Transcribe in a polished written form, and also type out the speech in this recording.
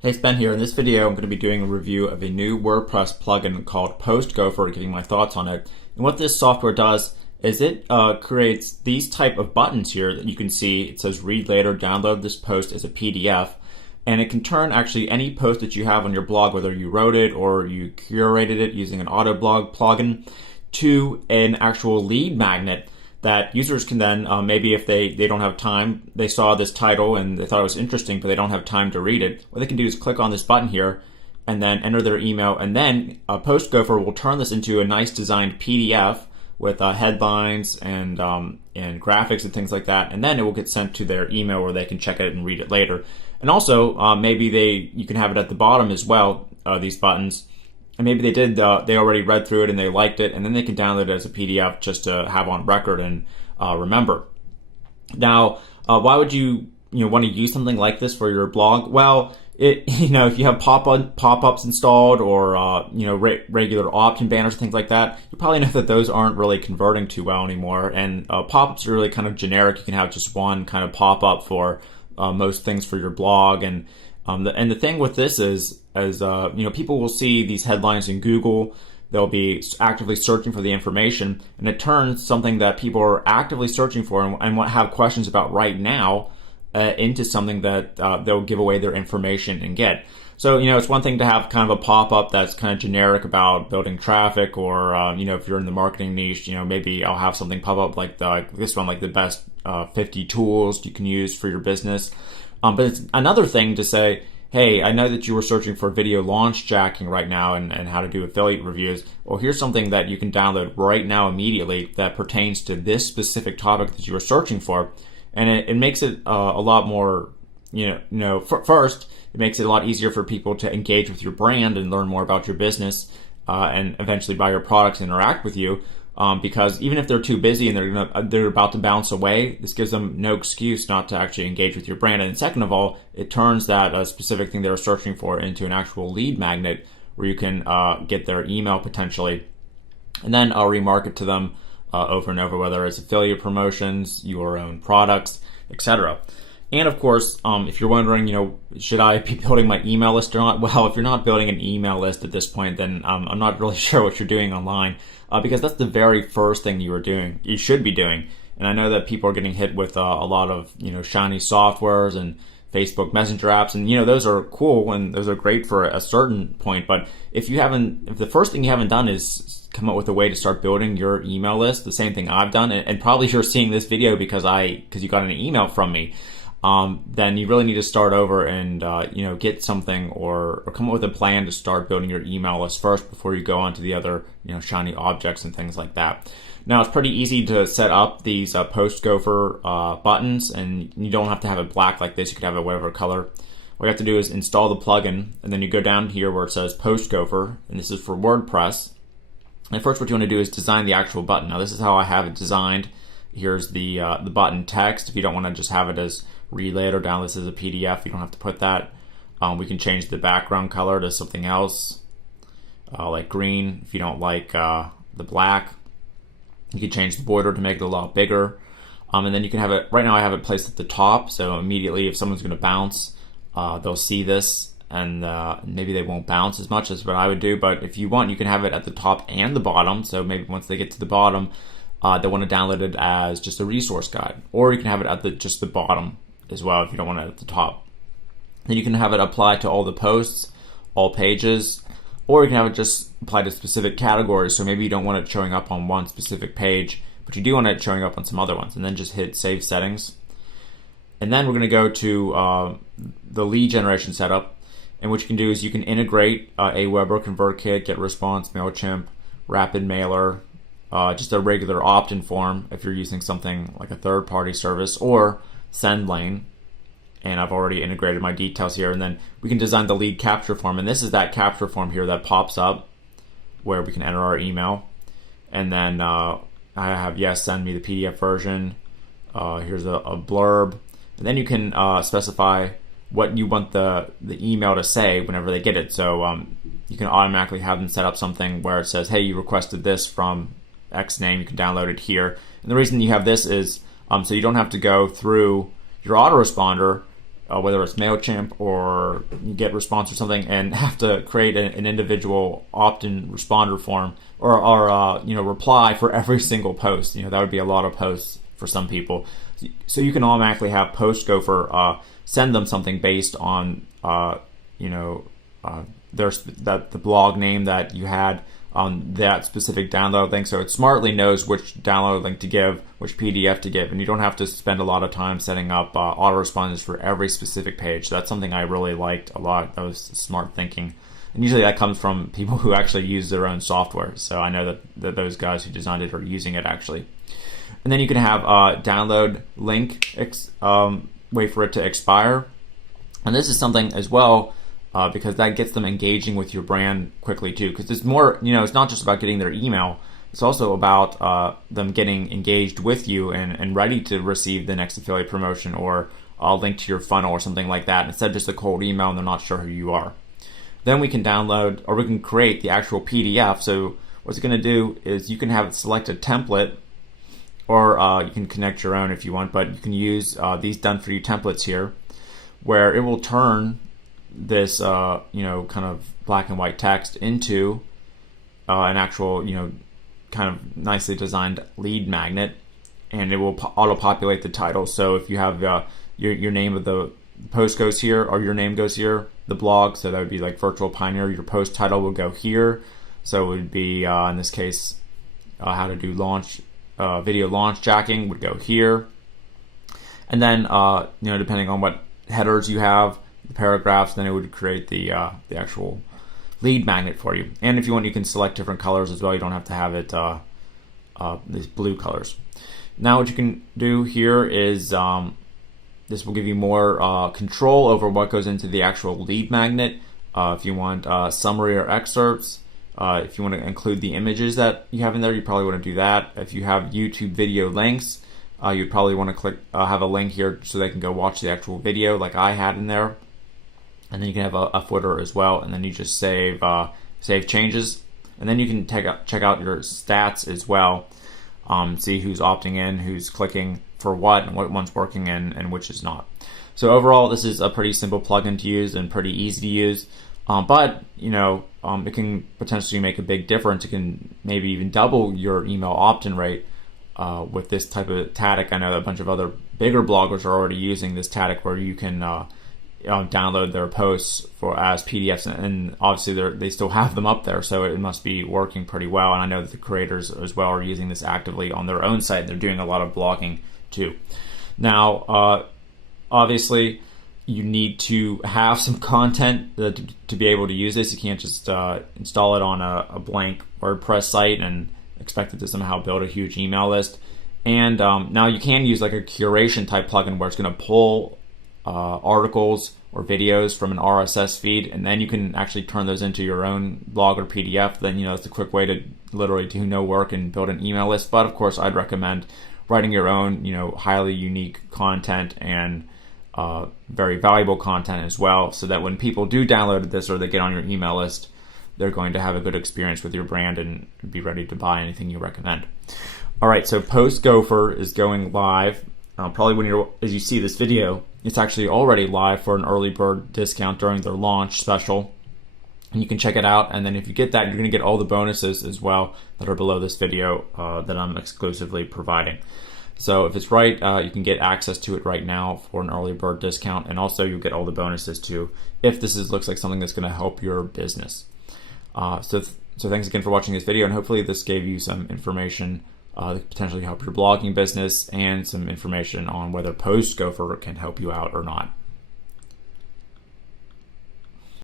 Hey, it's Ben here. In this video, I'm going to be doing a review of a new WordPress plugin called Gopher, giving my thoughts on it. And what this software does is it creates these type of buttons here that you can see. It says read later, download this post as a PDF. And it can turn actually any post that you have on your blog, whether you wrote it or you curated it using an auto blog plugin, to an actual lead magnet that users can then, maybe if they don't have time, they saw this title and they thought it was interesting, but they don't have time to read it, what they can do is click on this button here and then enter their email, and then Gopher will turn this into a nice designed PDF with headlines and graphics and things like that, and then it will get sent to their email where they can check it and read it later. And also, maybe you can have it at the bottom as well, these buttons. And maybe they already read through it and they liked it, and then they can download it as a PDF just to have on record and remember. Now, why would you want to use something like this for your blog? Well, if you have pop-ups installed or regular opt-in banners, things like that, you probably know that those aren't really converting too well anymore. And pop-ups are really kind of generic. You can have just one kind of pop-up for most things for your blog. And the thing with this is, people will see these headlines in Google. They'll be actively searching for the information, and it turns something that people are actively searching for and have questions about right now into something that they'll give away their information and get. So, it's one thing to have kind of a pop-up that's kind of generic about building traffic, or, if you're in the marketing niche, maybe I'll have something pop up like this one, like the best 50 tools you can use for your business. But it's another thing to say, hey, I know that you were searching for video launch jacking right now and how to do affiliate reviews. Well, here's something that you can download right now immediately that pertains to this specific topic that you were searching for. And it makes it a lot more, first, it makes it a lot easier for people to engage with your brand and learn more about your business and eventually buy your products and interact with you. Because even if they're too busy and they're about to bounce away, this gives them no excuse not to actually engage with your brand. And second of all, it turns that specific thing they're searching for into an actual lead magnet where you can get their email potentially, and then remarket to them over and over, whether it's affiliate promotions, your own products, etc. And of course, if you're wondering, should I be building my email list or not? Well, if you're not building an email list at this point, then I'm not really sure what you're doing online, because that's the very first thing you should be doing. And I know that people are getting hit with a lot of, shiny softwares and Facebook Messenger apps, and those are cool and those are great for a certain point. But if the first thing you haven't done is come up with a way to start building your email list, the same thing I've done, and probably you're seeing this video because you got an email from me. Then you really need to start over and get something or come up with a plan to start building your email list first before you go on to the other shiny objects and things like that. Now, it's pretty easy to set up these Gopher buttons, and you don't have to have it black like this. You could have it whatever color. What you have to do is install the plugin, and then you go down here where it says Gopher, and this is for WordPress. And first, what you want to do is design the actual button. Now, this is how I have it designed. Here's the button text. If you don't want to just have it as read later, download this as a PDF, you don't have to put that. We can change the background color to something else, like green. If you don't like the black, you can change the border to make it a lot bigger. And then you can have it, right now I have it placed at the top, so immediately if someone's going to bounce, they'll see this, and maybe they won't bounce as much as what I would do. But if you want, you can have it at the top and the bottom, so maybe once they get to the bottom, they want to download it as just a resource guide. Or you can have it at just the bottom as well if you don't want it at the top. Then you can have it apply to all the posts, all pages, or you can have it just apply to specific categories. So maybe you don't want it showing up on one specific page, but you do want it showing up on some other ones. And then just hit Save Settings. And then we're going to go to the lead generation setup. And what you can do is you can integrate Aweber, ConvertKit, GetResponse, MailChimp, Rapid Mailer, just a regular opt-in form if you're using something like a third-party service, or SendLane. And I've already integrated my details here. And then we can design the lead capture form, and this is that capture form here that pops up where we can enter our email. And then I have yes, send me the PDF version. Here's a blurb, and then you can specify what you want the email to say whenever they get it. So you can automatically have them set up something where it says, hey, you requested this from X name, you can download it here. And the reason you have this is so you don't have to go through your autoresponder whether it's MailChimp or you get response or something, and have to create an individual opt-in responder form or reply for every single post. That would be a lot of posts for some people. So you can automatically have Post Gopher send them something based on the blog name that you had on that specific download link. So it smartly knows which download link to give, which PDF to give, and you don't have to spend a lot of time setting up autoresponders for every specific page. So that's something I really liked a lot. That was smart thinking. And usually that comes from people who actually use their own software. So I know that those guys who designed it are using it actually. And then you can have download link, wait for it to expire. And this is something as well, because that gets them engaging with your brand quickly too. Because it's more, it's not just about getting their email. It's also about them getting engaged with you and ready to receive the next affiliate promotion or a link to your funnel or something like that, instead of just a cold email and they're not sure who you are. Then we can download, or we can create the actual PDF. So what it's going to do is you can have it select a template, or you can connect your own if you want, but you can use these done for you templates here, where it will turn this kind of black and white text into an actual kind of nicely designed lead magnet, and it will auto-populate the title. So if you have your name of the post goes here, or your name goes here, the blog, so that would be like Virtual Pioneer, your post title will go here. So it would be in this case how to do video launch jacking would go here, and then depending on what headers you have, the paragraphs, then it would create the actual lead magnet for you. And if you want, you can select different colors as well. You don't have to have it these blue colors. Now what you can do here is this will give you more control over what goes into the actual lead magnet. If you want summary or excerpts, if you want to include the images that you have in there, you probably want to do that. If you have YouTube video links, you'd probably want to click have a link here so they can go watch the actual video like I had in there. And then you can have a footer as well, and then you just save changes, and then you can check out your stats as well, see who's opting in, who's clicking for what, and what one's working and which is not. So overall, this is a pretty simple plugin to use and pretty easy to use, but it can potentially make a big difference. It can maybe even double your email opt-in rate with this type of tactic. I know that a bunch of other bigger bloggers are already using this tactic where you can download their posts as PDFs, and obviously they still have them up there, so it must be working pretty well. And I know that the creators as well are using this actively on their own site. They're doing a lot of blogging too. Now, obviously, you need to have some content to be able to use this. You can't just install it on a blank WordPress site and expect it to somehow build a huge email list. And now you can use like a curation type plugin where it's going to pull articles or videos from an RSS feed, and then you can actually turn those into your own blog or PDF. Then it's a quick way to literally do no work and build an email list. But of course, I'd recommend writing your own highly unique content and very valuable content as well, so that when people do download this or they get on your email list, they're going to have a good experience with your brand and be ready to buy anything you recommend. All right, so Post Gopher is going live. Probably as you see this video, it's actually already live for an early bird discount during their launch special. And you can check it out. And then if you get that, you're going to get all the bonuses as well that are below this video that I'm exclusively providing. So if it's right, you can get access to it right now for an early bird discount. And also you'll get all the bonuses too, if this looks like something that's going to help your business. So thanks again for watching this video, and hopefully this gave you some information that potentially help your blogging business and some information on whether Post Gopher can help you out or not.